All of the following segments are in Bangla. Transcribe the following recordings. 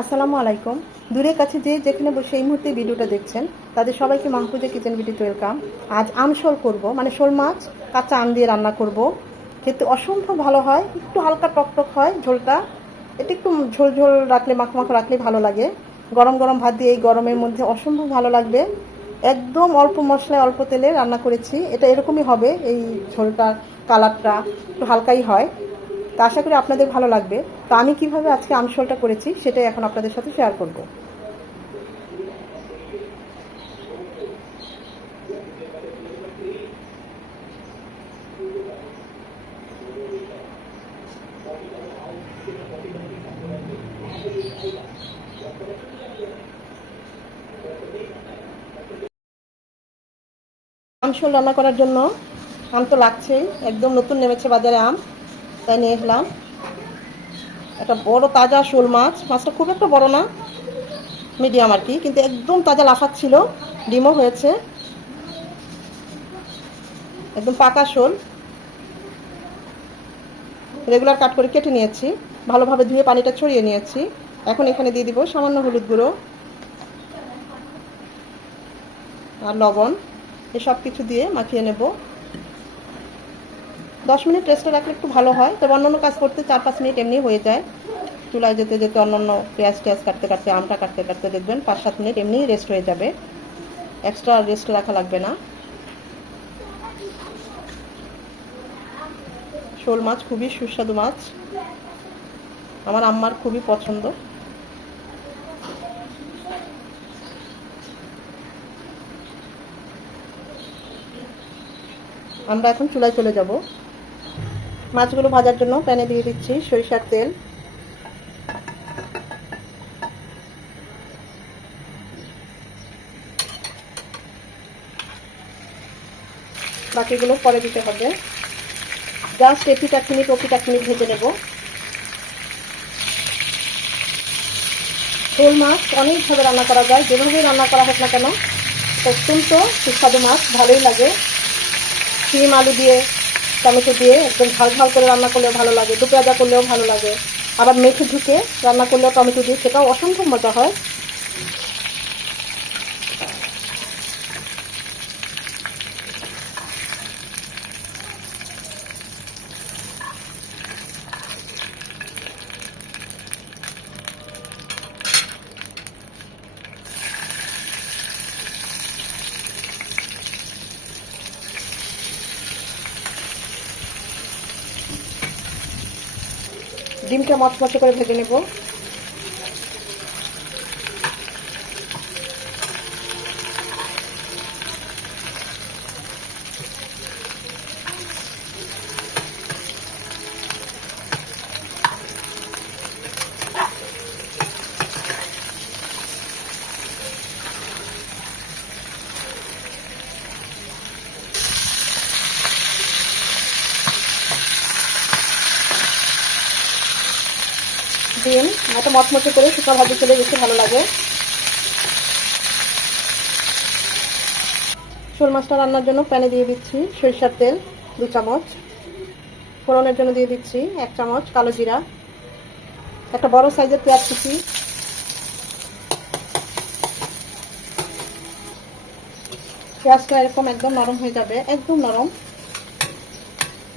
আসসালামু আলাইকুম। দূরে কাছে যে যেখানে বসে এই মুহূর্তে ভিডিওটা দেখছেন তাদের সবাইকে মাহফুজা কিচেন ভিডিওতে ওয়েলকাম। আজ আম শোল করবো, মানে শোল মাছ কাঁচা আম দিয়ে রান্না করব। খেতে অসম্ভব ভালো হয়, একটু হালকা টকটক হয় ঝোলটা। এটা একটু ঝোল ঝোল রাখলে, মাখো মাখো রাখলে ভালো লাগে। গরম গরম ভাত দিয়ে এই গরমের মধ্যে অসম্ভব ভালো লাগবে। একদম অল্প মশলায় অল্প তেলে রান্না করেছি, এটা এরকমই হবে। এই ঝোলটার কালারটা একটু হালকাই হয়। তো আশা করি আপনাদের ভালো লাগবে। তো আমি কিভাবে আজকে আমশোলটা করেছি সেটাই এখন আপনাদের সাথে শেয়ার করব। আমশোল রান্না করার জন্য আম তো লাগছেই, একদম নতুন নেমেছে বাজারে আম, তাই নিয়ে এলাম। একটা বড় তাজা শোল মাছ, মাছটা খুব একটা বড় না, মিডিয়াম আর কি, কিন্তু একদম তাজা লাফাচ্ছিল, ডিমও হয়েছে। একদম পাকা শোল, রেগুলার কাট করে কেটে নিয়েছি, ভালোভাবে ধুয়ে পানিটা ছড়িয়ে নিয়েছি। এখন এখানে দিয়ে দিব সামান্য হলুদ গুঁড়ো আর লবণ, এসব কিছু দিয়ে মাখিয়ে নেব। 10 মিনিট রেস্টে রাখলে একটু ভালো হয়, তবে অন্যান্য কাজ করতে 4-5 মিনিট এমনি হয়ে যায়। চুলায় যেতে যেতে অন্যান্য পেঁয়াজ টেয়াজ কাটতে কাটতে, আমটা কাটতে কাটতে দেখবেন 5-7 মিনিট এমনি রেস্ট হয়ে যাবে, এক্সট্রা রেস্ট রাখা লাগবে না। শোল মাছ খুবই সুস্বাদু মাছ, আমার আম্মার খুবই পছন্দ। আমরা এখন চুলায় চলে যাব। মাছগুলো ভাজার জন্য প্যানে দিয়ে দিচ্ছি সরিষার তেল। বাকিগুলো পরে দিতে হবে। জাস্ট এপিট 1 মিনিট ওপিট 1 মিনিট ভেজে নেব। শোল মাছ অনেকভাবে রান্না করা যায়, যেভাবেই রান্না করা হোক না কেন অত্যন্ত সুস্বাদু মাছ, ভালোই লাগে। শিম আলু দিয়ে, টমেটো দিয়ে একদম ঝাল ঝাল করে রান্না করলেও ভালো লাগে, দু পেঁয়াজা করলেও ভালো লাগে, আবার মেখে ঢুকে রান্না করলেও টমেটো দিয়ে, সেটাও অসম্ভব মজা হয়। ডিমটা মচমচে করে ভেজে নেব। ডিম এত মচমচে করে শুকনো ভাজি চলে বেশি ভালো লাগে। শোল মাছটা রান্নার জন্য প্যানে দিয়ে দিচ্ছি সরিষার তেল 2 চামচ, ফোড়নের জন্য দিয়ে দিচ্ছি 1 চামচ কালো জিরা, একটা বড় সাইজের পেঁয়াজ কুচি, পেঁয়াজটা এরকম একদম নরম হয়ে যাবে, একদম নরম।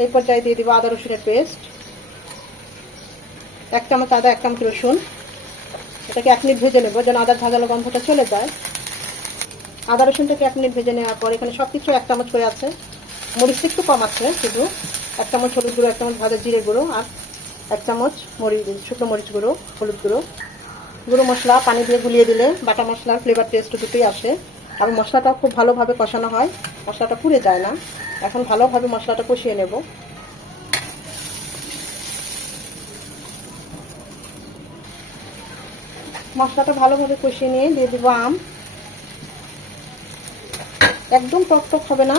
এই পর্যায়ে দিয়ে দিব আদা রসুনের পেস্ট, 1 চামচ আদা 1 চামচ রসুন। এটাকে 1 মিনিট ভেজে নেবো যেন আদার ঝাঁঝালো গন্ধটা চলে যায়। আদা রসুনটাকে 1 মিনিট ভেজে নেওয়ার পর এখানে সব কিছু 1 চামচ করে আছে, মরিচ একটু কম আছে, শুধু 1 চামচ হলুদ গুঁড়ো, 1 চামচ ভাজা জিরে গুঁড়ো আর 1 চামচ শুকনো মরিচ গুঁড়ো, হলুদ গুঁড়ো। গুঁড়ো মশলা পানি দিয়ে গুলিয়ে দিলে বাটা মশলার ফ্লেভার টেস্ট দুটোই আসে, আর মশলাটা খুব ভালোভাবে কষানো হয়, মশলাটা পুড়ে যায় না। এখন ভালোভাবে মশলাটা কষিয়ে নেব। মশলাটা ভালোভাবে কষিয়ে নিয়ে দিয়ে দেবো আম। একদম টকটক হবে না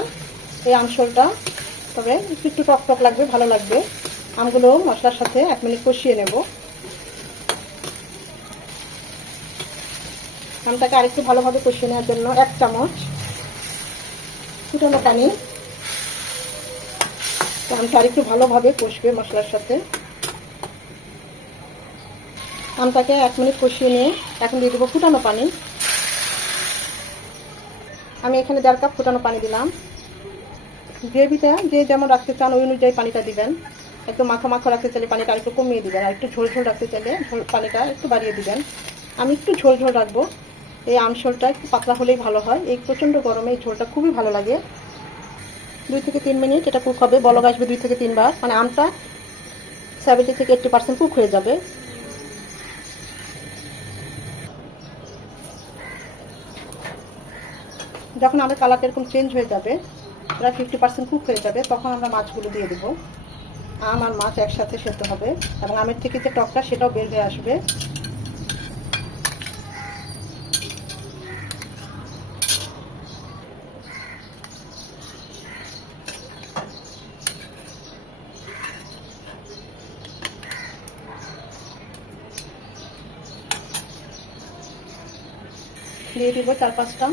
এই আমশোলটা, তবে একটু একটু টকটক লাগবে, ভালো লাগবে। আমগুলো মশলার সাথে 1 মিনিট কষিয়ে নেব। আমটাকে আরেকটু ভালোভাবে কষিয়ে নেওয়ার জন্য 1 চামচ ফুটানো পানি, আমটা আরেকটু ভালোভাবে কষবে মশলার সাথে। আমটাকে 1 মিনিট কষিয়ে নিয়ে এখন দিয়ে দেবো ফুটানো পানি। আমি এখানে 1.5 কাপ ফুটানো পানি দিলাম। গ্রেভিটা যে যেমন রাখতে চান ওই অনুযায়ী পানিটা দিবেন। একটু মাখা মাখা রাখতে চাইলে পানিটা আরেকটু কমিয়ে দিবেন, আর একটু ঝোল ঝোল রাখতে চাইলে পানিটা একটু বাড়িয়ে দিবেন। আমি একটু ঝোল ঝোল রাখবো। এই আমশোলটা একটু পাতলা হলেই ভালো হয়। এই প্রচণ্ড গরমে এই ঝোলটা খুবই ভালো লাগে। 2 থেকে 3 মিনিট এটা কুক হবে, বলক আসবে 2 থেকে 3 বার, মানে আমটা 70 থেকে 80% কুক হয়ে যাবে। যখন আমাদের কালারটা এরকম চেঞ্জ হয়ে যাবে, প্রায় 50% কুক হয়ে যাবে, তখন আমরা মাছগুলো দিয়ে দেবো। আম আর মাছ একসাথে সেদ্ধ হবে এবং আমের থেকে যে টকটা সেটাও বের হয়ে আসবে। দিয়ে দিব 4-5টা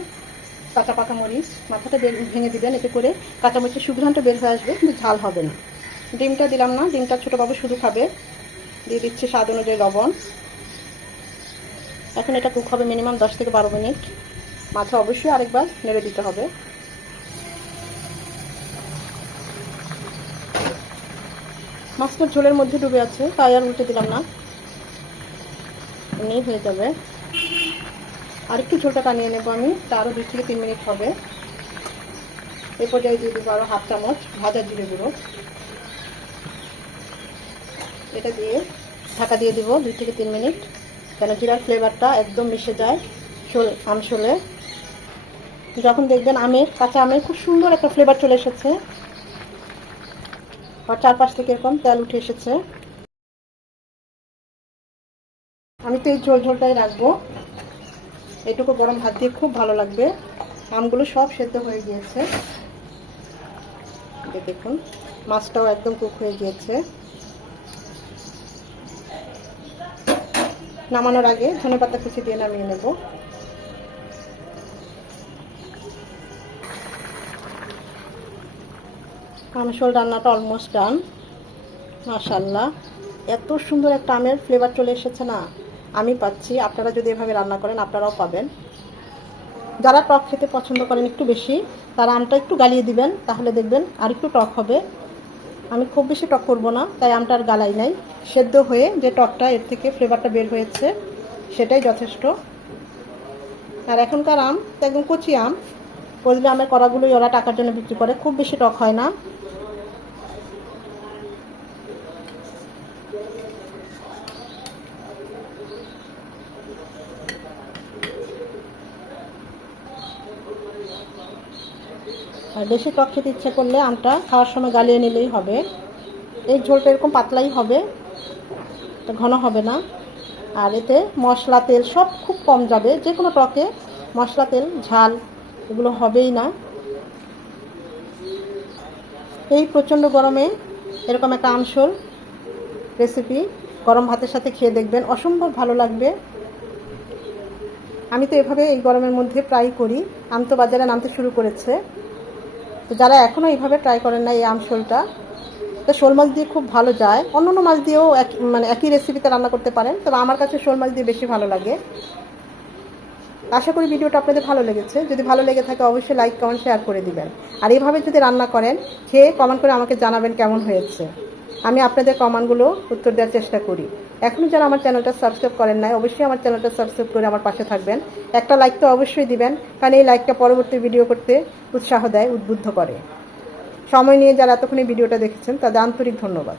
কাঁচা পাকা মরিচ, মাথাটা ভেঙে দিবেন, এতে করে কাঁচামরিচের সুঘ্রাণটা বের হয়ে আসবে, কিন্তু ঝাল হবে না। ডিমটা দিলাম না, ডিমটা ছোটো বাবু শুধু খাবে। দিয়ে দিচ্ছি স্বাদ অনুযায়ী লবণ। এখন এটা কুক হবে মিনিমাম 10 থেকে 12 মিনিট। মাছে অবশ্যই আরেকবার নেড়ে দিতে হবে। মাছটা ঝোলের মধ্যে ডুবে আছে, তাই আর উল্টে দিলাম না, এমনি হয়ে যাবে। আর একটু ঝোলটা টানিয়ে নেবো আমি, তা আরও 2 থেকে 3 মিনিট হবে। এই পর্যায়ে দিয়ে দেবো আরও 1/2 চামচ ভাজা জিরে গুঁড়ো। এটা দিয়ে ঢাকা দিয়ে দিব 2 থেকে 3 মিনিট, যেন জিরার ফ্লেভারটা একদম মিশে যায় আমশোলে। যখন দেখবেন কাঁচা আমের খুব সুন্দর একটা ফ্লেভার চলে এসেছে, আর চারপাশ থেকে এরকম তেল উঠে এসেছে, আমি তো এই ঝোল ঝোলটাই রাখবো। এইটুকু গরম ভাত দিয়ে খুব ভালো লাগবে। আমগুলো সব সেদ্ধ হয়ে গিয়েছে, দেখুন মাছটাও একদম কুক হয়ে গিয়েছে। নামানোর আগে ধনেপাতা কুচি দিয়ে নামিয়ে নেব। আমশোল রান্নাটা অলমোস্ট ডান। মাশাআল্লাহ, এত সুন্দর একটা আমের ফ্লেভার চলে এসেছে না, আমি পাচ্ছি। আপনারা যদি এভাবে রান্না করেন আপনারাও পাবেন। যারা টক খেতে পছন্দ করেন একটু বেশি, তারা আমটা একটু গালিয়ে দিবেন, তাহলে দেখবেন আর একটু টক হবে। আমি খুব বেশি টক করব না, তাই আমটা আর গালাই নাই। সেদ্ধ হয়ে যে টকটা এর থেকে ফ্লেভারটা বের হয়েছে সেটাই যথেষ্ট। আর এখনকার আম একদম কচি আম, ফজলি আমের কড়াগুলোই ওরা টাকার জন্য বিক্রি করে, খুব বেশি টক হয় না। আর বেশি টক খেতে ইচ্ছে করলে আমটা খাওয়ার সময় গালিয়ে নিলেই হবে। এই ঝোলটা এরকম পাতলাই হবে, ঘন হবে না। আর এতে মশলা তেল সব খুব কম যাবে। যে কোনো টকে মশলা তেল ঝাল এগুলো হবেই না। এই প্রচণ্ড গরমে এরকম একটা আমশোল রেসিপি গরম ভাতের সাথে খেয়ে দেখবেন, অসম্ভব ভালো লাগবে। আমি তো এভাবে এই গরমের মধ্যে প্রায় করি। আম তো বাজারে নামতে শুরু করেছে, তো যারা এখনও এইভাবে ট্রাই করেন না এই আমশোলটা, তো শোল মাছ দিয়ে খুব ভালো যায়। অন্য মাছ দিয়েও একই রেসিপিতে রান্না করতে পারেন, তবে আমার কাছে শোল মাছ দিয়ে বেশি ভালো লাগে। আশা করি ভিডিওটা আপনাদের ভালো লেগেছে। যদি ভালো লেগে থাকে অবশ্যই লাইক কমেন্ট শেয়ার করে দিবেন। আর এইভাবে যদি রান্না করেন, খেয়ে কমেন্ট করে আমাকে জানাবেন কেমন হয়েছে। আমি আপনাদের কমেন্টগুলো উত্তর দেওয়ার চেষ্টা করি। এখনও যারা আমার চ্যানেলটা সাবস্ক্রাইব করেন নাই, অবশ্যই আমার চ্যানেলটা সাবস্ক্রাইব করে আমার পাশে থাকবেন। একটা লাইক তো অবশ্যই দিবেন, কারণ এই লাইকটা পরবর্তী ভিডিও করতে উৎসাহ দেয়, উদ্বুদ্ধ করে। সময় নিয়ে যারা এতক্ষণ এই ভিডিওটা দেখেছেন তাদের আন্তরিক ধন্যবাদ।